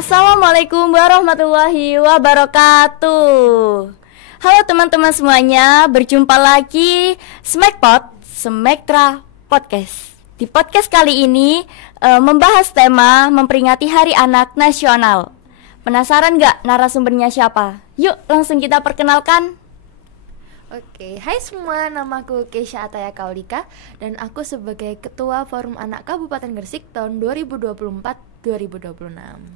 Assalamualaikum warahmatullahi wabarakatuh. Halo teman-teman semuanya, berjumpa lagi Smackpot, Smektra Podcast. Di podcast kali ini membahas tema memperingati Hari Anak Nasional. Penasaran gak narasumbernya siapa? Yuk langsung kita perkenalkan. Oke, hai semua, namaku Keisha Ataya Kaulika dan aku sebagai Ketua Forum Anak Kabupaten Gresik tahun 2024-2026.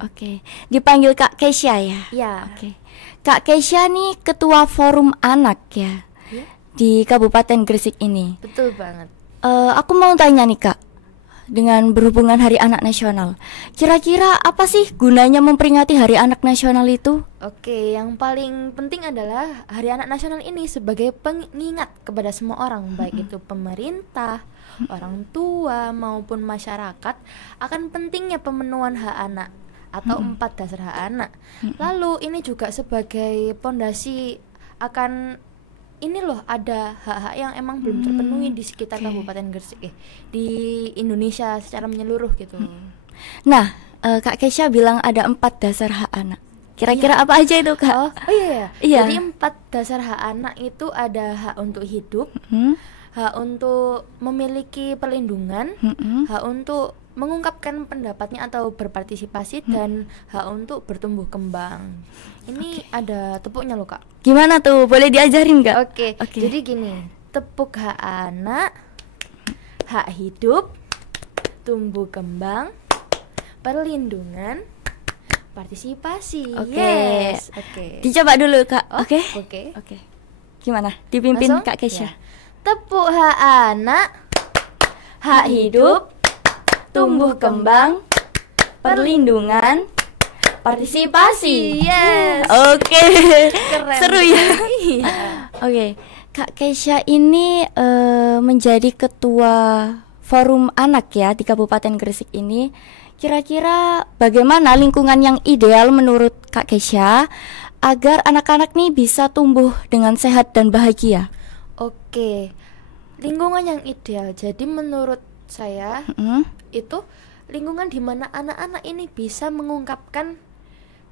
Oke, dipanggil Kak Keisha ya? Ya. Oke. Kak Keisha nih Ketua Forum Anak ya, di Kabupaten Gresik ini. Betul banget. Aku mau tanya nih Kak, dengan berhubungan Hari Anak Nasional, kira-kira apa sih gunanya memperingati Hari Anak Nasional itu? Oke, yang paling penting adalah Hari Anak Nasional ini sebagai pengingat kepada semua orang, baik itu pemerintah, orang tua maupun masyarakat, akan pentingnya pemenuhan hak anak atau 4 dasar hak anak. Lalu ini juga sebagai pondasi akan ini loh, ada hak-hak yang emang belum terpenuhi di sekitar Kabupaten Gresik di Indonesia secara menyeluruh gitu. Nah, Kak Keisha bilang ada 4 dasar hak anak. Kira-kira apa aja itu Kak? Oh iya. Jadi 4 dasar hak anak itu ada hak untuk hidup, hak untuk memiliki perlindungan, hak untuk mengungkapkan pendapatnya atau berpartisipasi, dan hak untuk bertumbuh kembang. Ini ada tepuknya loh Kak. Gimana tuh? Boleh diajarin Kak? Oke. Jadi gini, tepuk hak anak, hak hidup, tumbuh kembang, perlindungan, partisipasi. Yes. Oke. Dicoba dulu Kak. Oke. Gimana? Dipimpin Langsung? Kak Keisha. Ya. Tepuk hak anak, hak hidup, tumbuh kembang, perlindungan, partisipasi. Yes. Oke. Keren. Seru ya. Iya. Oke. Kak Keisha ini menjadi ketua Forum Anak ya di Kabupaten Gresik ini. Kira-kira bagaimana lingkungan yang ideal menurut Kak Keisha agar anak-anak nih bisa tumbuh dengan sehat dan bahagia? Oke. Lingkungan yang ideal. Jadi menurut saya itu lingkungan di mana anak-anak ini bisa mengungkapkan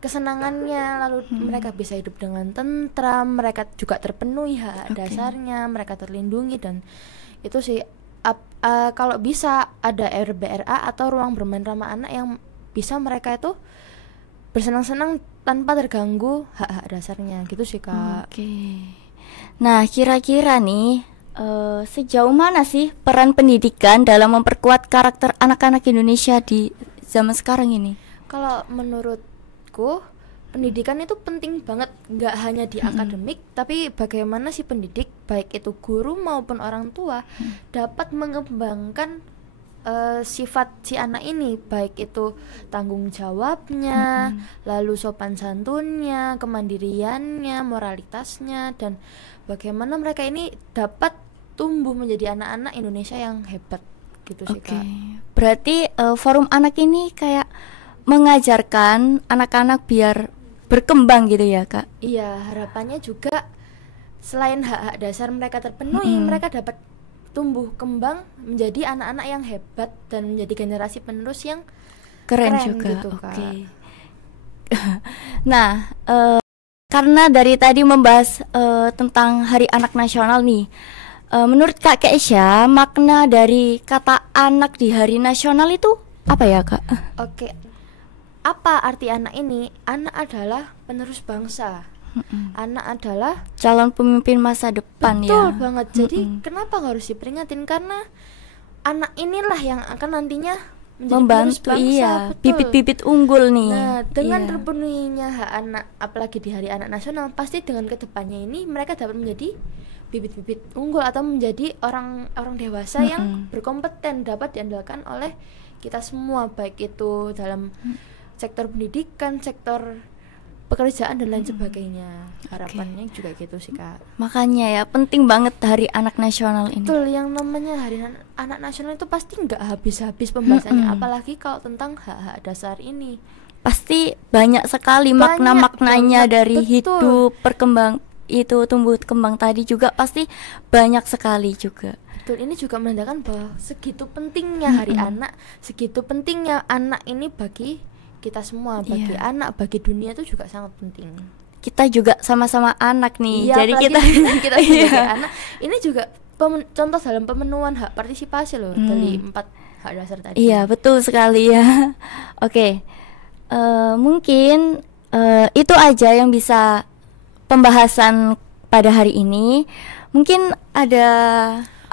kesenangannya, lalu mereka bisa hidup dengan tentram, mereka juga terpenuhi hak dasarnya, mereka terlindungi, dan itu sih kalau bisa ada RBRA atau ruang bermain ramah anak yang bisa mereka itu bersenang-senang tanpa terganggu hak-hak dasarnya gitu sih Kak. Nah, kira-kira nih sejauh mana sih peran pendidikan dalam memperkuat karakter anak-anak Indonesia di zaman sekarang ini? Kalau menurutku pendidikan itu penting banget, nggak hanya di akademik, tapi bagaimana si pendidik, baik itu guru maupun orang tua, dapat mengembangkan sifat si anak ini, baik itu tanggung jawabnya, lalu sopan santunnya, kemandiriannya, moralitasnya, dan bagaimana mereka ini dapat tumbuh menjadi anak-anak Indonesia yang hebat gitu sih Kak. Berarti Forum Anak ini kayak mengajarkan anak-anak biar berkembang gitu ya Kak? Iya, harapannya juga selain hak-hak dasar mereka terpenuhi, mereka dapat tumbuh kembang menjadi anak-anak yang hebat dan menjadi generasi penerus yang keren juga gitu, Kak. Nah, karena dari tadi membahas tentang Hari Anak Nasional nih, menurut Kak Keisha makna dari kata anak di Hari Nasional itu apa ya Kak? Apa arti anak ini? Anak adalah penerus bangsa. Anak adalah calon pemimpin masa depan. Betul banget. Jadi kenapa harus diperingatin? Karena anak inilah yang akan nantinya membantu bibit-bibit unggul nih. Nah, dengan terpenuhinya hak anak, apalagi di Hari Anak Nasional, pasti dengan kedepannya ini mereka dapat menjadi bibit-bibit unggul atau menjadi orang dewasa yang berkompeten, dapat diandalkan oleh kita semua, baik itu dalam sektor pendidikan, sektor pekerjaan dan lain sebagainya. Harapannya juga gitu sih Kak. Makanya ya penting banget Hari Anak Nasional ini. Betul, yang namanya Hari Anak Nasional itu pasti nggak habis-habis pembahasannya, apalagi kalau tentang hak-hak dasar ini. Pasti banyak sekali makna-maknanya dari hidup, perkembang itu tumbuh kembang tadi juga pasti banyak sekali juga. Betul, ini juga menandakan bahwa segitu pentingnya Hari Anak, segitu pentingnya anak ini bagi kita semua, bagi anak, bagi dunia itu juga sangat penting. Kita juga sama-sama anak nih. Jadi kita sebagai anak ini juga contoh dalam pemenuhan hak partisipasi loh dari 4 hak dasar tadi. Iya, betul sekali ya. Oke. Mungkin itu aja yang bisa pembahasan pada hari ini. Mungkin ada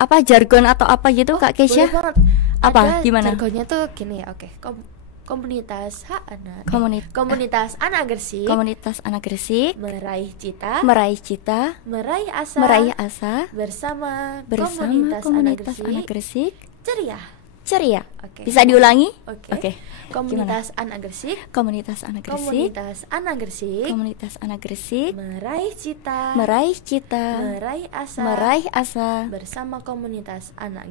apa jargon atau apa gitu Kak Keisha? Boleh banget. Apa? Ada Gimana? jargonnya tuh gini ya, oke. Komunitas hak anak. Komunitas anak Gresik. Komunitas anak Gresik Meraih cita. Meraih asa. Bersama komunitas anak Gresik. Ceria. Oke. Bisa diulangi? Oke. Komunitas anak Gresik. Komunitas anak Gresik. Meraih cita. Meraih asa. Bersama komunitas anak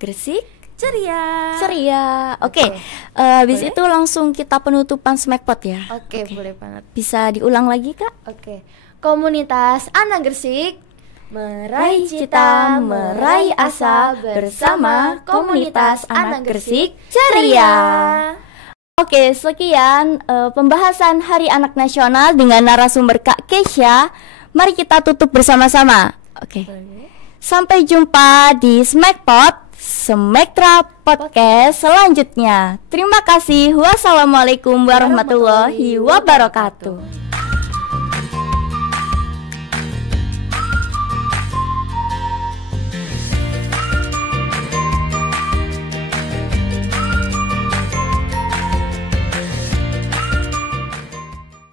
Gresik. Ceria. Oke. Habis itu langsung kita penutupan Smackpot ya. Oke, boleh banget. Bisa diulang lagi Kak? Oke. Komunitas anak Gresik. Meraih cita, meraih asa, bersama komunitas anak Gresik ceria. Oke, sekian pembahasan Hari Anak Nasional dengan narasumber Kak Keisha. Mari kita tutup bersama-sama. Oke. Sampai jumpa di Smackpot, Smektra Podcast selanjutnya. Terima kasih. Wassalamualaikum warahmatullahi wabarakatuh.